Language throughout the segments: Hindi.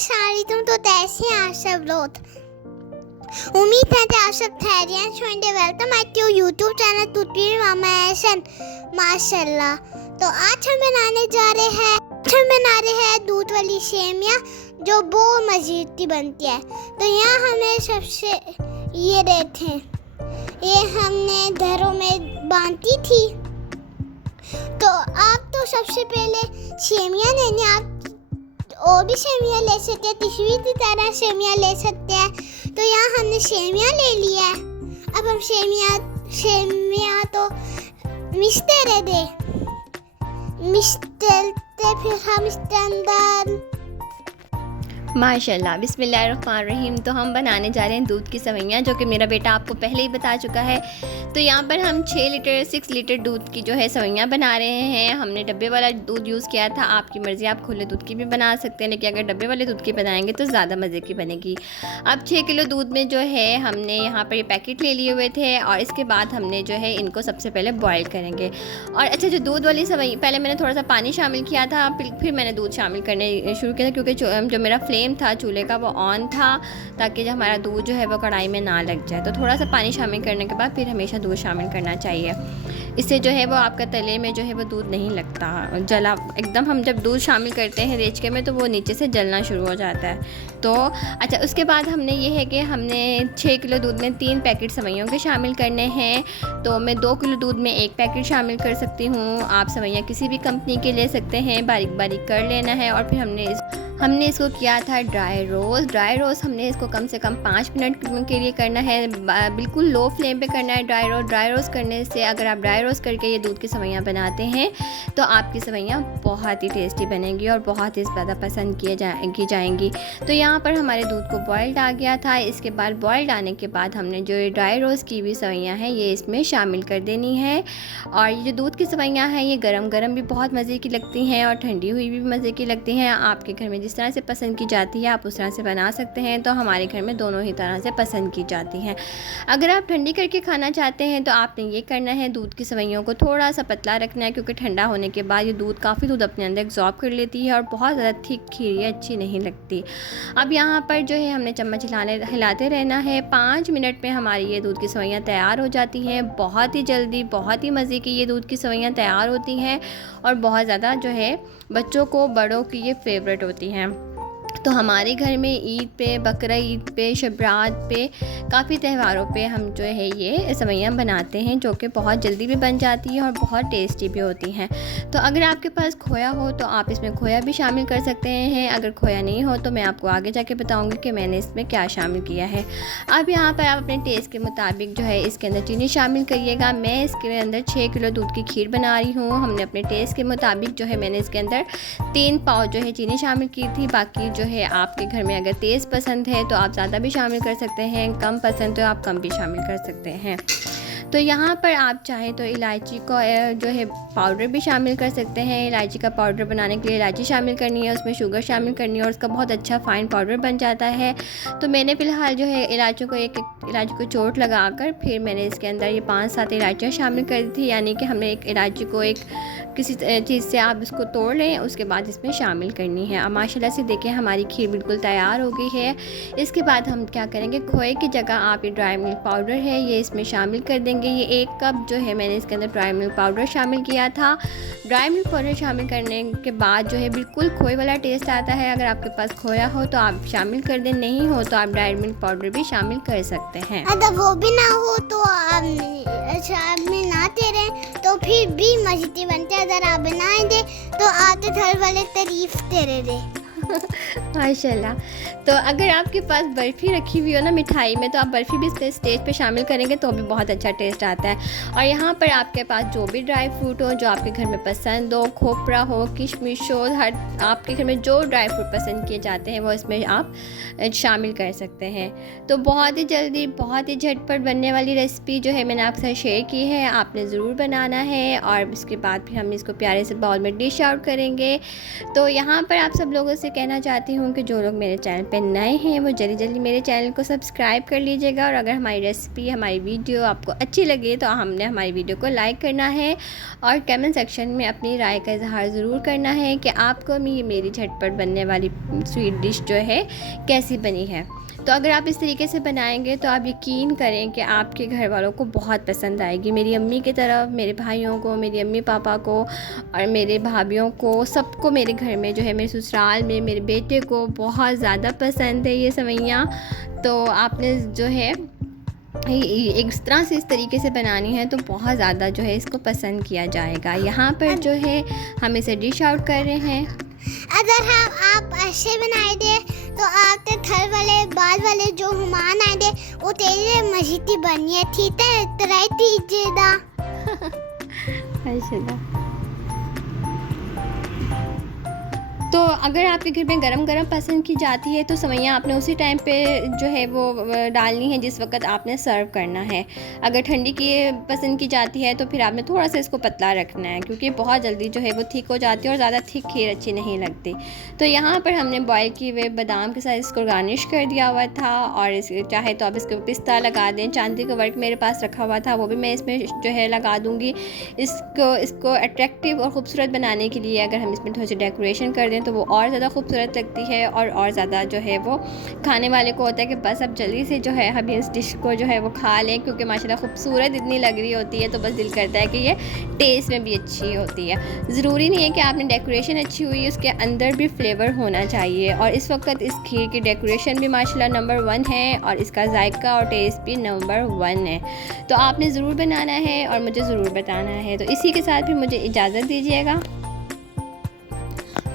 अस्सलामुअलैकुम। तो कैसे हैं आप सब लोग? उम्मीद है कि आप सब खैरियत से होंगे। Welcome back to YouTube channel Tutli Mama Ehsan माशाल्लाह। तो आज हम बना रहे हैं दूध वाली सेमिया जो बहुत मज़े बनती है। तो यहाँ हमें सबसे ये देखें, ये हमने घरों में बांधी थी। तो आप तो सबसे पहले सेमिया लेनी, आप और भी सेमिया ले सकते हैं, किसी भी तरह सेमिया ले सकते हैं। तो यहाँ हमने सेमिया ले लिया है। अब हम सेमिया तो मिस्टर फिर हम इसके अंदर माशाल्लाह बिस्मिल्लाहिर्रहमानिर्रहीम। तो हम बनाने जा रहे हैं दूध की सेवइयाँ, जो कि मेरा बेटा आपको पहले ही बता चुका है। तो यहाँ पर हम 6 लीटर दूध की जो है सेवइयाँ बना रहे हैं। हमने डब्बे वाला दूध यूज़ किया था, आपकी मर्ज़ी, आप खुले दूध की भी बना सकते हैं, लेकिन अगर डब्बे वाले दूध की बनाएंगे तो ज़्यादा मज़े की बनेगी। अब 6 किलो दूध में जो है हमने यहाँ पर ये पैकेट ले लिए हुए थे, और इसके बाद हमने जो है इनको सबसे पहले बॉयल करेंगे। और अच्छा, जो दूध वाली सेवई, पहले मैंने थोड़ा सा पानी शामिल किया था, फिर मैंने दूध शामिल करने शुरू किया था, क्योंकि जो मेरा फ्लेम था चूल्हे का वो ऑन था, ताकि जब हमारा दूध जो है वो कढ़ाई में ना लग जाए। तो थोड़ा सा पानी शामिल करने के बाद फिर हमेशा दूध शामिल करना चाहिए। इससे जो है वो आपका तले में जो है वो दूध नहीं लगता जला एकदम। हम जब दूध शामिल करते हैं रेचके में तो वो नीचे से जलना शुरू हो जाता है। तो अच्छा, उसके बाद हमने ये है कि हमने 6 किलो दूध में 3 पैकेट सेवइयों के शामिल करने हैं। तो मैं 2 किलो दूध में 1 पैकेट शामिल कर सकती हूँ। आप सेवइयाँ किसी भी कंपनी के ले सकते हैं, बारीक बारीक कर लेना है। और फिर हमने इसको किया था ड्राई रोस्ट हमने इसको कम से कम 5 मिनट के लिए करना है। बिल्कुल लो फ्लेम पे करना है ड्राई रोस्ट करने से, अगर आप ड्राई रोस्ट करके ये दूध की सेवइयाँ बनाते हैं तो आपकी सेवइयाँ बहुत ही टेस्टी बनेंगी और बहुत ही ज़्यादा पसंद की जाएंगी। तो यहाँ पर हमारे दूध को बॉइल्ड आ गया था। इसके बाद बॉइल्ड आने के बाद हमने जो ड्राई रोस्ट की हुई सेवइयाँ हैं ये इसमें शामिल कर देनी है। और ये जो दूध की सेवइयाँ हैं ये गरम भी बहुत मज़े की लगती हैं और ठंडी हुई भी मज़े की लगती हैं। आपके घर में जिस तरह से पसंद की जाती है आप उस तरह से बना सकते हैं। तो हमारे घर में दोनों ही तरह से पसंद की जाती हैं। अगर आप ठंडी करके खाना चाहते हैं तो आपने ये करना है, दूध की सेवइयों को थोड़ा सा पतला रखना है, क्योंकि ठंडा होने के बाद ये दूध काफ़ी दूध अपने अंदर एब्जॉर्ब कर लेती है और बहुत ज़्यादा थिक खीर अच्छी नहीं लगती। अब यहाँ पर जो है हमने चम्मच हिलाते रहना है। 5 मिनट में हमारी ये दूध की सेवइयाँ तैयार हो जाती हैं। बहुत ही जल्दी, बहुत ही मज़े की ये दूध की सेवइयाँ तैयार होती हैं और बहुत ज़्यादा जो है बच्चों को, बड़ों की ये फेवरेट होती हैं। तो हमारे घर में ईद पे, बकरा ईद पे, शबरात पे, काफ़ी त्योहारों पे हम जो है ये सेवइयाँ बनाते हैं, जो कि बहुत जल्दी भी बन जाती है और बहुत टेस्टी भी होती हैं। तो अगर आपके पास खोया हो तो आप इसमें खोया भी शामिल कर सकते हैं। अगर खोया नहीं हो तो मैं आपको आगे जाके बताऊंगी कि मैंने इसमें क्या शामिल किया है। अब यहाँ पर आप अपने टेस्ट के मुताबिक जो है इसके अंदर चीनी शामिल करिएगा। मैं इसके अंदर 6 किलो दूध की खीर बना रही हूँ। हमने अपने टेस्ट के मुताबिक जो है मैंने इसके अंदर 3 पाव जो है चीनी शामिल की थी। बाकी जो है आपके घर में अगर तेज़ पसंद है तो आप ज़्यादा भी शामिल कर सकते हैं, कम पसंद तो आप कम भी शामिल कर सकते हैं। तो यहाँ पर आप चाहें तो इलायची को जो है पाउडर भी शामिल कर सकते हैं। इलायची का पाउडर बनाने के लिए इलायची शामिल करनी है, उसमें शुगर शामिल करनी है और उसका बहुत अच्छा फ़ाइन पाउडर बन जाता है। तो मैंने फ़िलहाल जो है इलायची को चोट लगाकर फिर मैंने इसके अंदर ये 5-7 इलायचियाँ शामिल कर दी थी। यानी कि हमने एक इलायची को किसी चीज़ से आप इसको तोड़ लें, उसके बाद इसमें शामिल करनी है। अब माशाल्लाह से देखें हमारी खीर बिल्कुल तैयार हो गई है। इसके बाद हम क्या करेंगे, खोए की जगह आप ये ड्राई मिल्क पाउडर है ये इसमें शामिल कर देंगे। ये 1 कप जो है मैंने इसके अंदर ड्राई मिल्क पाउडर शामिल किया था। ड्राई मिल्क पाउडर शामिल करने के बाद जो है बिल्कुल खोए वाला टेस्ट आता है। अगर आपके पास खोया हो तो आप शामिल कर दें, नहीं हो तो आप ड्राई मिल्क पाउडर भी शामिल कर सकते हैं। अगर वो भी ना हो तो आप में ना तेरे तो फिर भी मज़े बनते। अगर आप बनाएंगे तो आपके घर वाले तारीफ तेरे दे। माशाल्लाह। तो अगर आपके पास बर्फ़ी रखी हुई हो ना मिठाई में, तो आप बर्फ़ी भी इस स्टेज पे शामिल करेंगे तो भी बहुत अच्छा टेस्ट आता है। और यहाँ पर आपके पास जो भी ड्राई फ्रूट हो जो आपके घर में पसंद हो, खोपरा हो, किशमिश हो, हर आपके घर में जो ड्राई फ्रूट पसंद किए जाते हैं वो इसमें आप शामिल कर सकते हैं। तो बहुत ही जल्दी, बहुत ही झटपट बनने वाली रेसिपी जो है मैंने आपके साथ शेयर की है, आपने ज़रूर बनाना है। और उसके बाद फिर हम इसको प्यारे से बाउल में डिश आउट करेंगे। तो यहाँ पर आप सब लोगों से से कहना चाहती हूँ कि जो लोग मेरे चैनल पे नए हैं वो जल्दी जल्दी मेरे चैनल को सब्सक्राइब कर लीजिएगा, और अगर हमारी रेसिपी, हमारी वीडियो आपको अच्छी लगे तो हमने हमारी वीडियो को लाइक करना है और कमेंट सेक्शन में अपनी राय का इजहार ज़रूर करना है कि आपको मेरी झटपट बनने वाली स्वीट डिश जो है कैसी बनी है। तो अगर आप इस तरीके से बनाएंगे तो आप यकीन करें कि आपके घर वालों को बहुत पसंद आएगी। मेरी अम्मी की तरफ, मेरे भाइयों को, मेरी अम्मी पापा को और मेरे भाभीयों को, सबको मेरे घर में जो है, मेरे ससुराल में मेरे बेटे को बहुत ज़्यादा पसंद है ये सेवइयाँ। तो आपने जो है इस तरह से, इस तरीके से बनानी है तो बहुत ज़्यादा जो है इसको पसंद किया जाएगा। यहाँ पर जो है हम इसे डिश आउट कर रहे हैं। अगर आप ऐसे बनाए दे तो आपके घर वाले, बाद वाले जो मेहमान आए दे वो तेरे मजीदी बनिए, ठीक है? ट्राई कीजिएगा। तो अगर आपके घर में गरम गरम पसंद की जाती है तो सेवइयाँ आपने उसी टाइम पे जो है वो डालनी है जिस वक्त आपने सर्व करना है। अगर ठंडी की पसंद की जाती है तो फिर आपने थोड़ा सा इसको पतला रखना है, क्योंकि बहुत जल्दी जो है वो थिक हो जाती है और ज़्यादा थिक खीर अच्छी नहीं लगती। तो यहाँ पर हमने बॉयल किए हुए बादाम के साथ इसको गार्निश कर दिया हुआ था, और चाहे तो आप इसके पिस्ता लगा दें। चांदी का वर्क मेरे पास रखा हुआ था, वो भी मैं इसमें जो है लगा दूँगी। इसको अट्रैक्टिव और ख़ूबसूरत बनाने के लिए अगर हम इसमें थोड़ी सी डेकोरेशन कर दें तो वो और ज़्यादा खूबसूरत लगती है, और ज़्यादा जो है वो खाने वाले को होता है कि बस अब जल्दी से जो है हम इस डिश को जो है वो खा लें, क्योंकि माशाल्लाह खूबसूरत इतनी लग रही होती है। तो बस दिल करता है कि ये टेस्ट में भी अच्छी होती है। ज़रूरी नहीं है कि आपने डेकोरेशन अच्छी हुई, उसके अंदर भी फ्लेवर होना चाहिए। और इस वक्त इस खीर की डेकोरेशन भी माशाल्लाह नंबर 1 है, और इसका जायका और टेस्ट भी नंबर 1 है। तो आपने ज़रूर बनाना है और मुझे ज़रूर बताना है। तो इसी के साथ फिर मुझे इजाज़त दीजिएगा।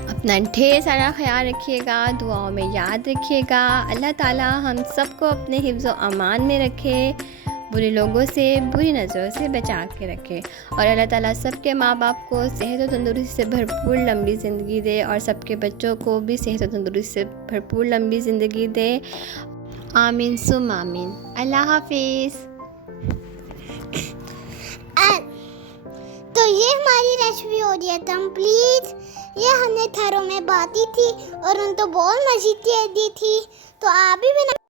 अपना ढेर सारा ख्याल रखिएगा, दुआओं में याद रखिएगा। अल्लाह ताला हम सबको अपने हिफ्ज़ व अमान में रखे, बुरे लोगों से, बुरी नज़रों से बचा के रखे, और अल्लाह ताला सबके माँ बाप को सेहत और तंदुरुस्ती से भरपूर लंबी ज़िंदगी दे, और सबके बच्चों को भी सेहत और तंदुरुस्ती से भरपूर लंबी ज़िंदगी दे। आमीन सुम आमीन। अल्लाह हाफिज़। तो ये हमारी रेसिपी हो रही है कंप्लीट। ये हमने घरों में बांटी थी और उनको बहुत मज़े दी थी। तो आप भी बना